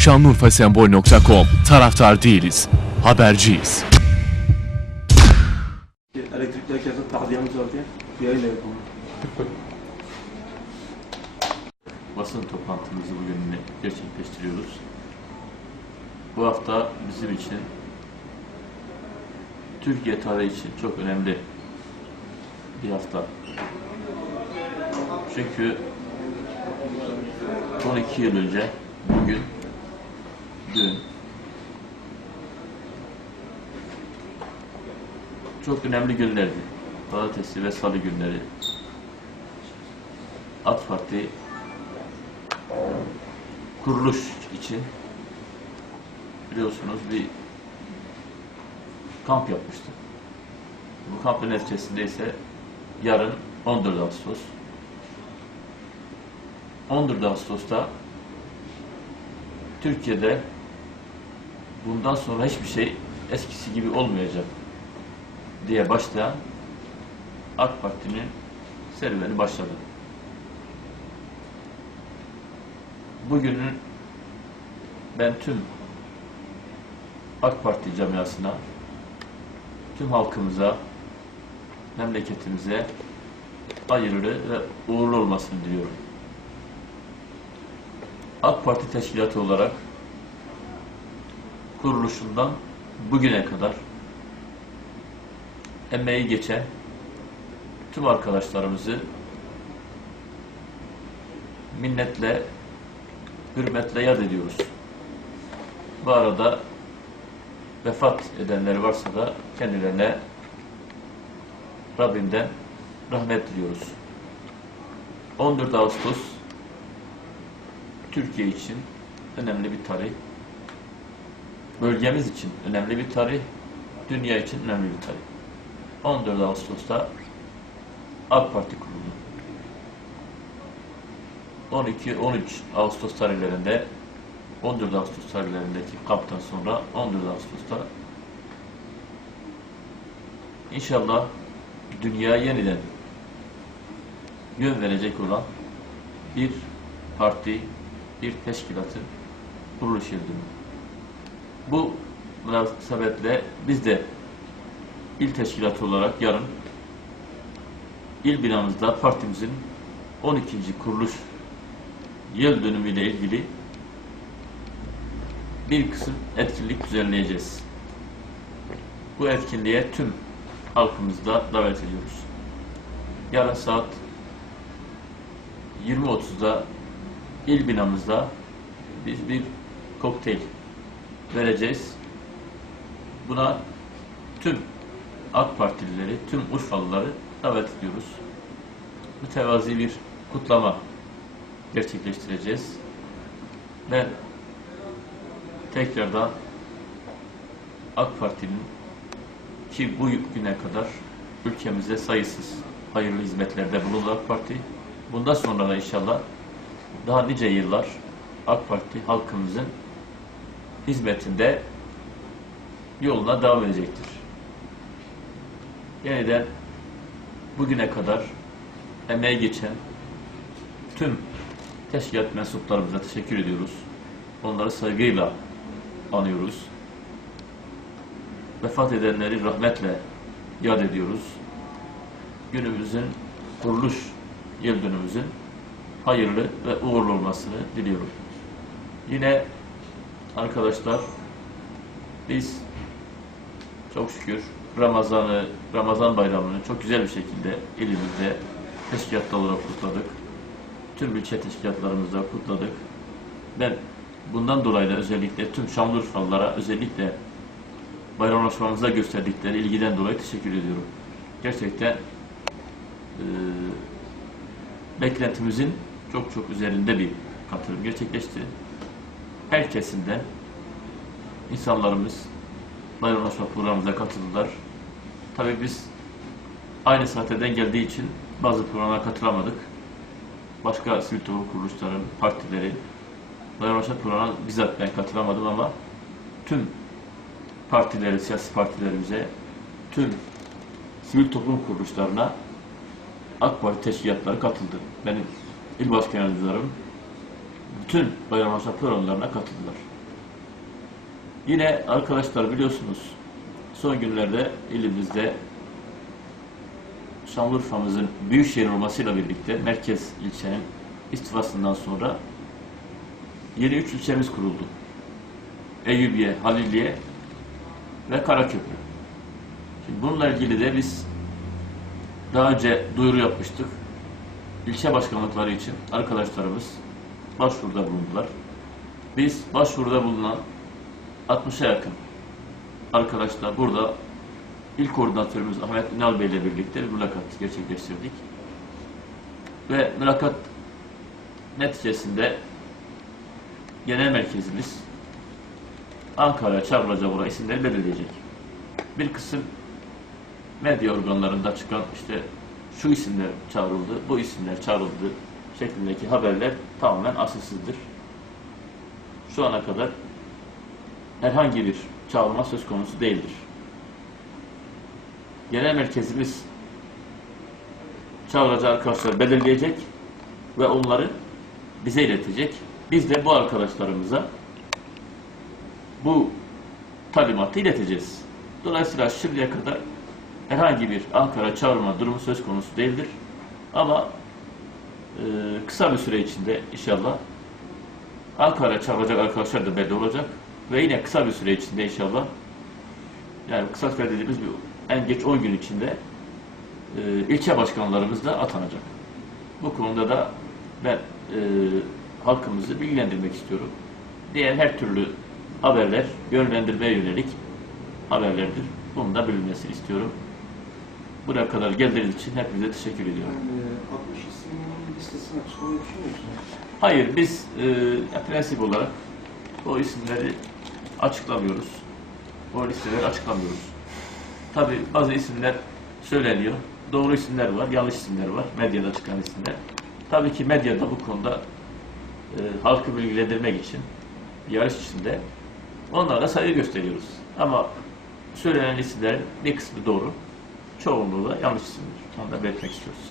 Şanlıurfasembol.com Taraftar değiliz, haberciyiz. Elektrikli herkesin tahdiyemiz var diye bir yayın yapalım. basın toplantımızı bugün gerçekleştiriyoruz. Bu hafta bizim için Türkiye tarihi için çok önemli bir hafta. Çünkü 12 yıl önce bugün dün çok önemli günlerdi. Pazartesi ve salı günleri AK Parti kuruluş için biliyorsunuz bir kamp yapmıştı. Bu kampın neticesinde ise yarın 14 Ağustos 14 Ağustos'ta Türkiye'de bundan sonra hiçbir şey eskisi gibi olmayacak diye başlayan AK Parti'nin serüveni başladı. bugünün ben tüm AK Parti camiasına, tüm halkımıza, memleketimize hayırlı ve uğurlu olmasını diliyorum. AK Parti teşkilatı olarak kuruluşundan bugüne kadar emeği geçen tüm arkadaşlarımızı minnetle hürmetle yad ediyoruz. Bu arada vefat edenleri varsa da kendilerine Rabbimden rahmet diliyoruz. 14 Ağustos Türkiye için önemli bir tarih. Bölgemiz için önemli bir tarih. Dünya için önemli bir tarih. 14 Ağustos'ta AK Parti kuruldu. 12-13 Ağustos tarihlerinde 14 Ağustos tarihlerindeki kamptan sonra 14 Ağustos'ta inşallah dünya yeniden yön verecek olan bir parti, bir teşkilatın kuruluş yıl dönümü. Bu münasebetle biz de il teşkilatı olarak yarın il binamızda partimizin 12. kuruluş yıl dönümüyle ilgili bir kısım etkinlik düzenleyeceğiz. Bu etkinliğe tüm halkımızı da davet ediyoruz. Yarın saat 20.30'da il binamızda biz bir kokteyl vereceğiz. Buna tüm AK Partilileri, tüm Urfalıları davet ediyoruz. Mütevazi bir kutlama gerçekleştireceğiz. Ve tekrardan AK Parti'nin ki bu güne kadar ülkemize sayısız hayırlı hizmetlerde bulundu AK Parti. Bundan sonra da inşallah daha nice yıllar AK Parti halkımızın hizmetinde yoluna devam edecektir. Yeniden bugüne kadar emeği geçen tüm teşkilat mensuplarımıza teşekkür ediyoruz. Onları saygıyla anıyoruz. Vefat edenleri rahmetle yad ediyoruz. Günümüzün kuruluş yıl dönümümüzün hayırlı ve uğurlu olmasını diliyorum. Yine arkadaşlar biz çok şükür Ramazan'ı, Ramazan bayramını çok güzel bir şekilde elimizde teşkilatlı olarak kutladık tüm ilçe teşkilatlarımızda kutladık. Ben bundan dolayı da özellikle tüm Şanlıurfalılara özellikle bayramlaşmamıza gösterdikleri ilgiden dolayı teşekkür ediyorum. Gerçekten e, beklentimizin çok çok üzerinde bir katılım gerçekleşti. Her kesimden insanlarımız bayramlaşma programımıza katıldılar. Tabii biz aynı saateden geldiği için bazı programa katılamadık başka sivil toplum kuruluşların, partilerin Bayramlaşma programına bizzat ben katılamadım ama tüm partileri, siyasi partilerimize, tüm sivil toplum kuruluşlarına AK Parti teşkilatları katıldı. Benim il başkan bütün bayramlaşma programlarına katıldılar. Yine arkadaşlar biliyorsunuz son günlerde ilimizde Şanlıurfa'mızın büyük şehir olmasıyla birlikte merkez ilçenin istifasından sonra yeni üç ilçemiz kuruldu. Eyüpiye, Haliliye ve Karaköprü. Şimdi bununla ilgili de biz daha önce duyuru yapmıştık. İlçe başkanlıkları için arkadaşlarımız başvuruda bulundular. Biz başvuruda bulunan 60'a yakın arkadaşlar burada ilk koordinatörümüz Ahmet Ünal Bey ile birlikte bir mülakat gerçekleştirdik. Ve mülakat neticesinde genel merkezimiz Ankara, Çamlıca buna isimleri belirleyecek. Bir kısım medya organlarında çıkan işte şu isimler çağrıldı, bu isimler çağrıldı şeklindeki haberler tamamen asılsızdır. Şu ana kadar herhangi bir çağrılma söz konusu değildir. Genel merkezimiz çağrılacak arkadaşlar belirleyecek ve onları bize iletecek. Biz de bu arkadaşlarımıza bu talimatı ileteceğiz. Dolayısıyla şimdiye kadar herhangi bir Ankara çağırma durumu söz konusu değildir. Ama e, kısa bir süre içinde inşallah Ankara çağıracak arkadaşlar da belli olacak. Ve yine kısa bir süre içinde inşallah yani kısa süre dediğimiz bir en geç 10 gün içinde e, ilçe başkanlarımız da atanacak. Bu konuda da ben e, halkımızı bilgilendirmek istiyorum. Diğer her türlü haberler yönlendirmeye yönelik haberlerdir. Bunu da bilinmesini istiyorum. Buraya kadar geldiğiniz için hepinize teşekkür ediyorum. Yani 60 ismin listesini açıklamayı düşünüyor musunuz? Hayır, biz e, prensip olarak o isimleri açıklamıyoruz. O listeleri açıklamıyoruz. Tabi bazı isimler söyleniyor. Doğru isimler var, yanlış isimler var. Medyada çıkan isimler. Tabii ki medyada bu konuda e, halkı bilgilendirmek için yarış içinde onlara saygı gösteriyoruz. Ama söylenen isimlerin bir kısmı doğru, çoğunluğu da yanlış isimler. Onu da belirtmek istiyoruz.